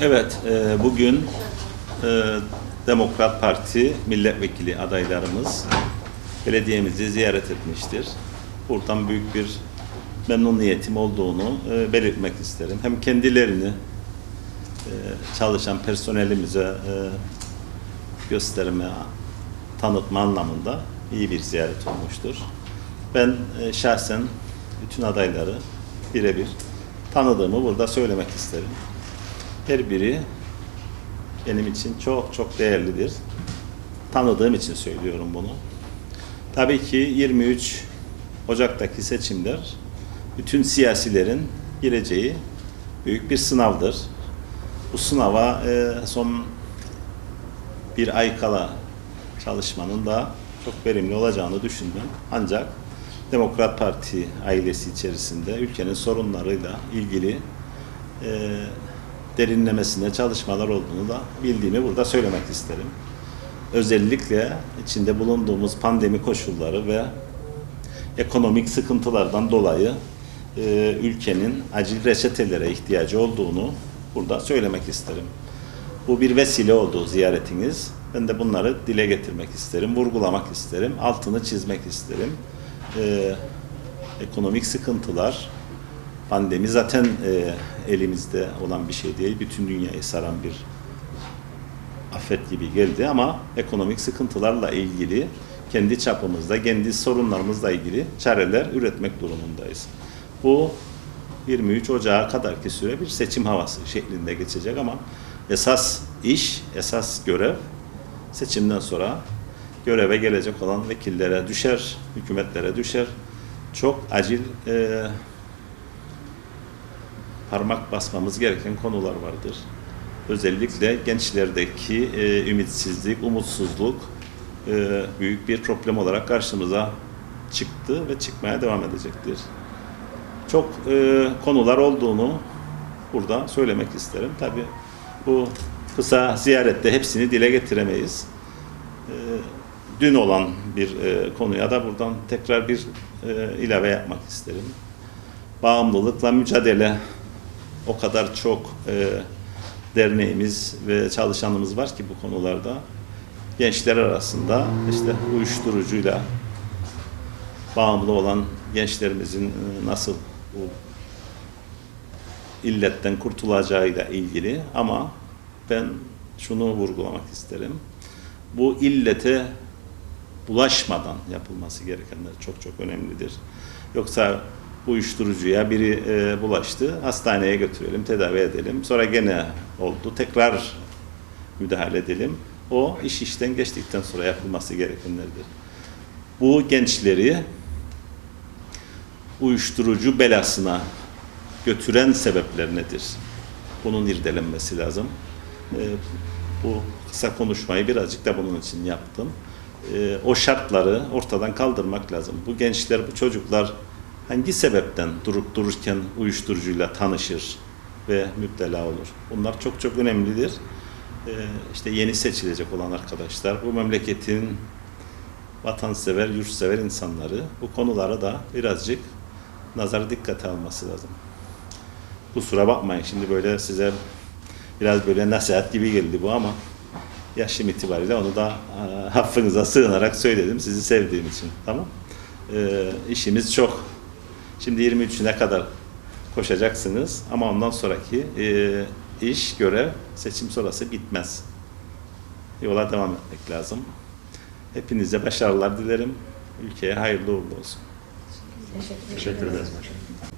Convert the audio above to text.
Evet, e, bugün e, Demokrat Parti milletvekili adaylarımız belediyemizi ziyaret etmiştir. Buradan büyük bir memnuniyetim olduğunu e, belirtmek isterim. Hem kendilerini e, çalışan personelimize e, gösterme, tanıtma anlamında iyi bir ziyaret olmuştur. Ben e, şahsen bütün adayları birebir tanıdığımı burada söylemek isterim. Her biri benim için çok çok değerlidir. Tanıdığım için söylüyorum bunu. Tabii ki 23 Ocak'taki seçimler bütün siyasilerin gireceği büyük bir sınavdır. Bu sınava e, son bir ay kala çalışmanın da çok verimli olacağını düşündüm. Ancak Demokrat Parti ailesi içerisinde ülkenin sorunlarıyla ilgili e, derinlemesine çalışmalar olduğunu da bildiğimi burada söylemek isterim. Özellikle içinde bulunduğumuz pandemi koşulları ve ekonomik sıkıntılardan dolayı e, ülkenin acil reçetelere ihtiyacı olduğunu burada söylemek isterim. Bu bir vesile oldu ziyaretiniz. Ben de bunları dile getirmek isterim, vurgulamak isterim, altını çizmek isterim. Ee, ekonomik sıkıntılar, pandemi zaten e, elimizde olan bir şey değil. Bütün dünyayı saran bir afet gibi geldi ama ekonomik sıkıntılarla ilgili kendi çapımızda, kendi sorunlarımızla ilgili çareler üretmek durumundayız. Bu 23 Ocağı kadarki süre bir seçim havası şeklinde geçecek ama esas iş, esas görev seçimden sonra göreve gelecek olan vekillere düşer, hükümetlere düşer. Çok acil e, parmak basmamız gereken konular vardır. Özellikle gençlerdeki e, ümitsizlik, umutsuzluk e, büyük bir problem olarak karşımıza çıktı ve çıkmaya devam edecektir. Çok e, konular olduğunu burada söylemek isterim. Tabii bu kısa ziyarette hepsini dile getiremeyiz. E, dün olan bir e, konuya da buradan tekrar bir e, ilave yapmak isterim. Bağımlılıkla mücadele o kadar çok e, derneğimiz ve çalışanımız var ki bu konularda. Gençler arasında işte uyuşturucuyla bağımlı olan gençlerimizin e, nasıl bu illetten kurtulacağıyla ilgili ama ben şunu vurgulamak isterim. Bu illete bulaşmadan yapılması gerekenler çok çok önemlidir. Yoksa uyuşturucuya biri e, bulaştı, hastaneye götürelim, tedavi edelim. Sonra gene oldu, tekrar müdahale edelim. O iş işten geçtikten sonra yapılması gerekenlerdir. Bu gençleri uyuşturucu belasına götüren sebepler nedir? Bunun irdelenmesi lazım. Ee, bu kısa konuşmayı birazcık da bunun için yaptım. Ee, o şartları ortadan kaldırmak lazım. Bu gençler, bu çocuklar hangi sebepten durup dururken uyuşturucuyla tanışır ve müptela olur? Bunlar çok çok önemlidir. Ee, işte yeni seçilecek olan arkadaşlar, bu memleketin vatansever, yurtsever insanları bu konulara da birazcık nazar dikkate alması lazım. Kusura bakmayın şimdi böyle size biraz böyle nasihat gibi geldi bu ama yaşım itibariyle onu da e, affınıza sığınarak söyledim sizi sevdiğim için. Tamam. E, işimiz çok. Şimdi 23'üne kadar koşacaksınız ama ondan sonraki e, iş, görev seçim sonrası bitmez. Yola devam etmek lazım. Hepinize başarılar dilerim. Ülkeye hayırlı uğurlu olsun. Teşekkür ederiz başkanım.